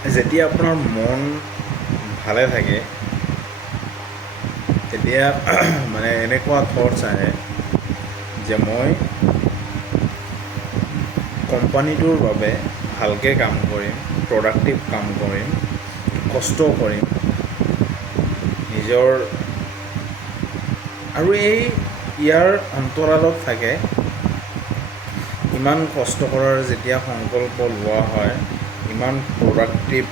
যেতিয়া আপোনাৰ মন ভালে থাকে তেতিয়া মানে এনেকুৱা থটছ আহে যে মই কোম্পানীটোৰ বাবে ভালকৈ কাম কৰিম, প্ৰডাক্টিভ কাম কৰিম, কষ্ট কৰিম নিজৰ। আৰু ইয়াৰ অন্তৰালত থাকে ইমান কষ্ট কৰাৰ যেতিয়া সংকল্প লোৱা হয়, ইমান প্ৰডাক্টিভ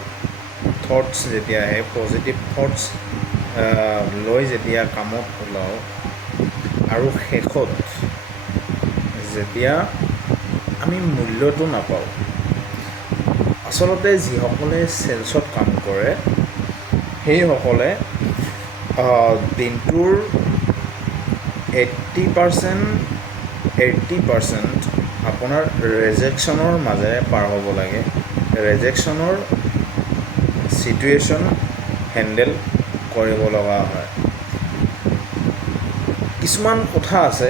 থটছ যেতিয়া আহে, পজিটিভ থটছ লৈ যেতিয়া কামত ওলাওঁ আৰু শেষত যেতিয়া আমি মূল্যটো নাপাওঁ। আচলতে যিসকলে চেলছত কাম কৰে সেইসকলে দিনটোৰ 80% আপোনাৰ ৰেজেকশ্যনৰ মাজেৰে পাৰ হ'ব লাগে। ৰেজেকশ্যনৰ ছিটুৱেশ্যন হেণ্ডেল কৰিব লগা হয়। কিছুমান কথা আছে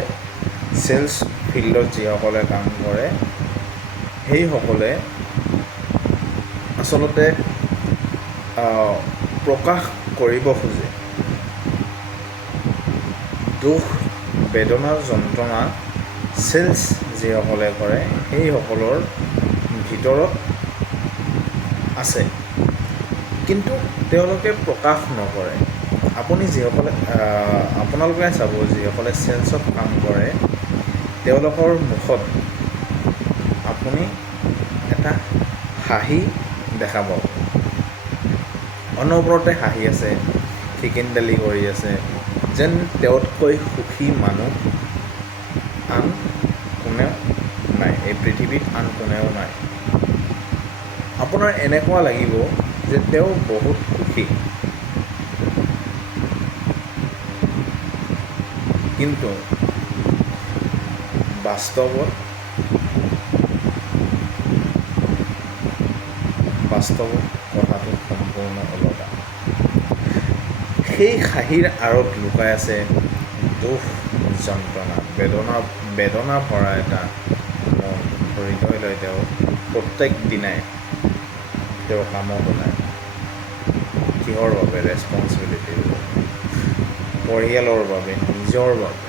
চেলছ ফিল্ডত যিসকলে কাম কৰে সেইসকলে আচলতে প্ৰকাশ কৰিব খোজে। দুখ, বেদনা, যন্ত্ৰণা চেলছ যিসকলে কৰে সেইসকলৰ ভিতৰত আছে, কিন্তু তেওঁলোকে প্ৰকাশ নকৰে। আপুনি আপোনালোকে চাব, যিসকলে চেলছত কাম কৰে তেওঁলোকৰ মুখত আপুনি এটা হাঁহি দেখা পাব। অনবৰতে হাঁহি আছে, খিকিন্দালি কৰি আছে, যেন তেওঁতকৈ সুখী মানুহ আন কোনেও নাই, এই পৃথিৱীত আন কোনেও নাই। আপোনাৰ এনেকুৱা লাগিব যে তেওঁ বহুত সুখী, কিন্তু বাস্তৱত কথাটো সম্পূৰ্ণ ওলোটা। সেই হাঁহিৰ আঁৰত লুকাই আছে দুখ, যন্ত্ৰণা, বেদনা ভৰা এটা মন হৃদয় লৈ তেওঁ প্ৰত্যেক দিনাই তেওঁ কামত ওলায়। কিহৰ বাবে? ৰেছপনচিবিলিটিৰ বাবে, পৰিয়ালৰ বাবে, নিজৰ বাবে।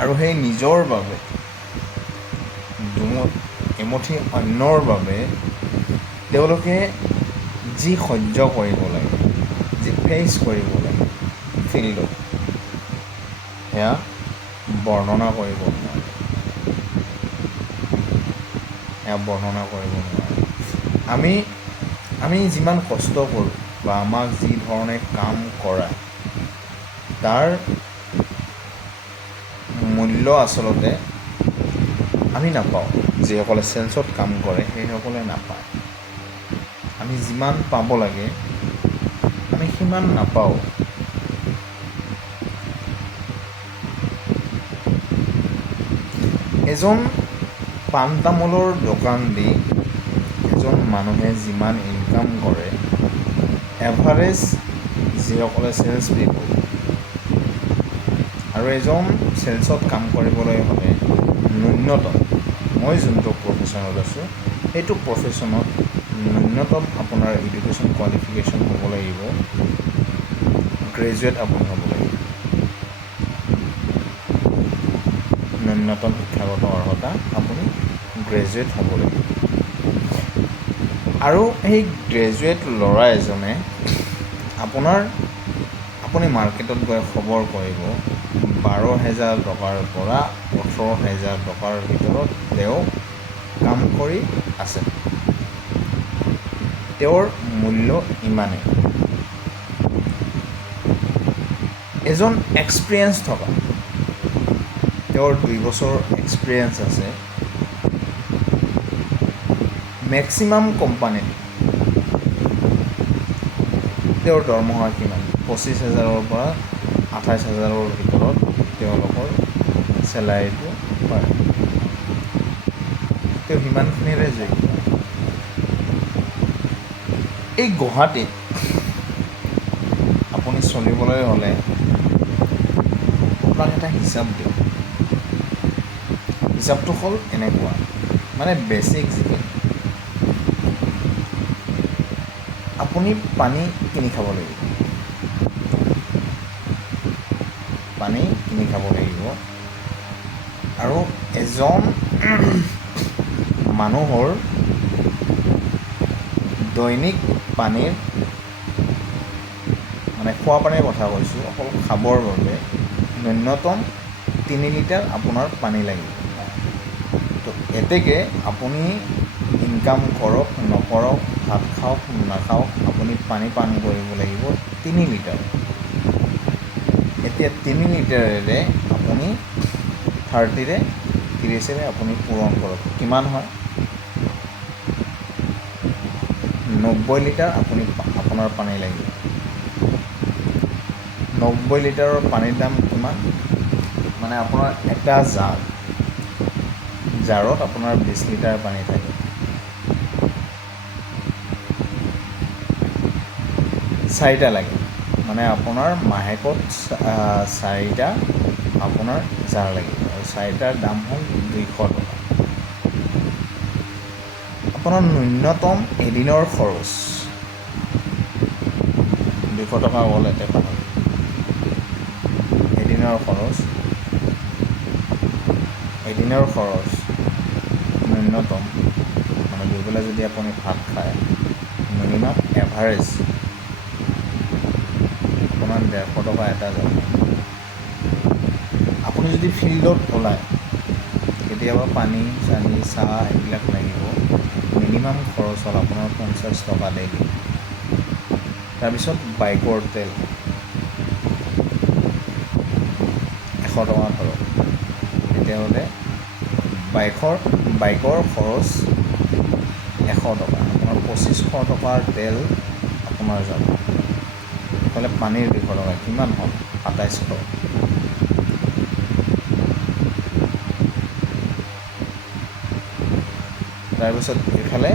আৰু সেই নিজৰ বাবে, এমুঠি অন্যৰ বাবে তেওঁলোকে যি সহ্য কৰিব লাগে, যি ফেচ কৰিব লাগে ফিল্ডত, সেয়া বৰ্ণনা কৰিব নোৱাৰে। আমি যিমান কষ্ট কৰোঁ বা আমাক যি ধৰণে কাম কৰা, তাৰ মূল্য আচলতে আমি নাপাওঁ। যিসকলে চেলছত কাম কৰে সেইসকলে নাপায়। আমি যিমান পাব লাগে আমি সিমান নাপাওঁ। এজন পাণ তামোলৰ দোকান দি এজন মানুহে যিমান ইনকাম কৰে, এভাৰেজ যিসকলে চেলছ পিপল, আৰু এজন চেলছত কাম কৰিবলৈ হ'লে ন্যূনতম, মই যোনটো প্ৰফেশ্যনত আছোঁ সেইটো প্ৰফেশ্যনত ন্যূনতম আপোনাৰ এডুকেশ্যন কোৱালিফিকেশ্যন হ'ব লাগিব, গ্ৰেজুৱেট আপুনি হ'ব লাগিব। ন্যূনতম শিক্ষাগত অৰ্হতা আপুনি গ্ৰেজুৱেট হ'ব লাগিব। আৰু সেই গ্ৰেজুৱেট ল'ৰা এজনে আপুনি মাৰ্কেটত গৈ খবৰ কৰিব 12,000 টকাৰ পৰা 18,000 টকাৰ ভিতৰত তেওঁ কাম কৰি আছে। তেওঁৰ মূল্য ইমানেই। এজন এক্সপিৰিয়েঞ্চ থকা, তেওঁৰ 2 বছৰ এক্সপিৰিয়েঞ্চ আছে, মেক্সিমাম কোম্পানীত তেওঁৰ দৰমহা কিমান? 25,000-ৰ পৰা 28,000-ৰ ভিতৰত তেওঁলোকৰ চেলাৰীটো হয়। তেওঁ সিমানখিনিৰে যোগ্য। এই গুৱাহাটীত আপুনি চলিবলৈ হ'লে আপোনাক এটা হিচাপ দিওঁ। হিচাপটো হ'ল এনেকুৱা, মানে বেছিক যিখিনি আপুনি পানী কিনি খাব লাগিব। পানী কিনি খাব লাগিব আৰু এজন মানুহৰ দৈনিক পানীৰ মানে খোৱা পানীৰ কথা কৈছোঁ, অকল খাবৰ বাবে ন্যূনতম 3 লিটাৰ আপোনাৰ পানী লাগিব। তো এতেকে আপুনি ইনকাম কৰক নকৰক, ভাত খাওক নাখাওক, আপুনি পানী পান কৰিব লাগিব 3 লিটাৰ। এতিয়া 3 লিটাৰেৰে আপুনি 30ৰে আপুনি পূৰণ কৰক, কিমান হয়? 90 লিটাৰ আপোনাৰ পানী লাগিব। 90 লিটাৰৰ পানীৰ দাম কিমান? মানে আপোনাৰ এটা জাৰত আপোনাৰ 20 লিটাৰ পানী থাকে। 4টা লাগে, মানে আপোনাৰ মাহেকত 4টা আপোনাৰ জাৰ লাগিব আৰু 4টাৰ দাম হ'ল 200 টকা। আপোনাৰ ন্যূনতম এদিনৰ খৰচ 200 টকা গ'ল এতে পানী। এদিনৰ খৰচ ন্যূনতম মানে গৈ পেলাই যদি আপুনি ভাত খায়, মিনিমাম এভাৰেজ আপোনাৰ 150 টকা এটা যাব। আপুনি যদি ফিল্ডত ওলায়, কেতিয়াবা পানী চানী চাহ এইবিলাক লাগিব, মিনিমাম খৰচ হ'ল আপোনাৰ 50 টকা ডেইলি। তাৰপিছত বাইকৰ তেল 100 টকা ধৰক, তেতিয়াহ'লে বাইকৰ খৰচ 100 টকা, আপোনাৰ 2500 টকাৰ তেল আপোনাৰ যাব। এইফালে পানীৰ 200 টকা, কিমান হ'ল? 2700। তাৰপিছত এইফালে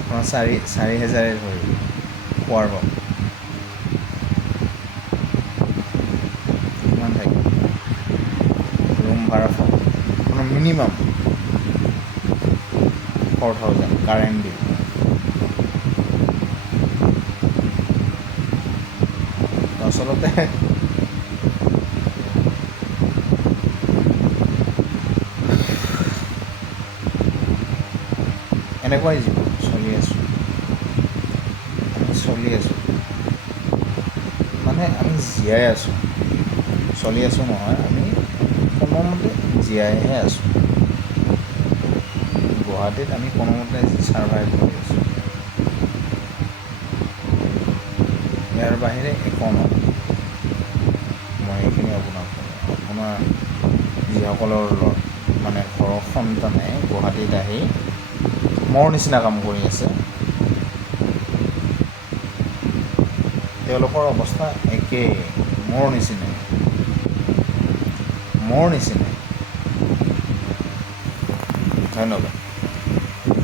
আপোনাৰ 4,000 ধৰিব খোৱাৰ বাবে, কিমান থাকিব? ৰুম ভাড়া আপোনাৰ মিনিমাম 4000, কাৰেণ্ট বিল। আচলতে এনেকুৱাই জীৱন চলি আছোঁ, মানে আমি জীয়াই আছোঁ, চলি আছোঁ নহয়, আমি কোনোমতে জীয়াইহে আছোঁ। গুৱাহাটীত আমি কোনোমতে ছাৰ্ভাইভ কৰি আছোঁ, ইয়াৰ বাহিৰে একো নহয়। মই এইখিনি আপোনাক আপোনাৰ যিসকলৰ মানে ঘৰৰ সন্তানে গুৱাহাটীত আহি মোৰ নিচিনা কাম কৰি আছে, তেওঁলোকৰ অৱস্থা একেই, মোৰ নিচিনাই। ধন্যবাদ।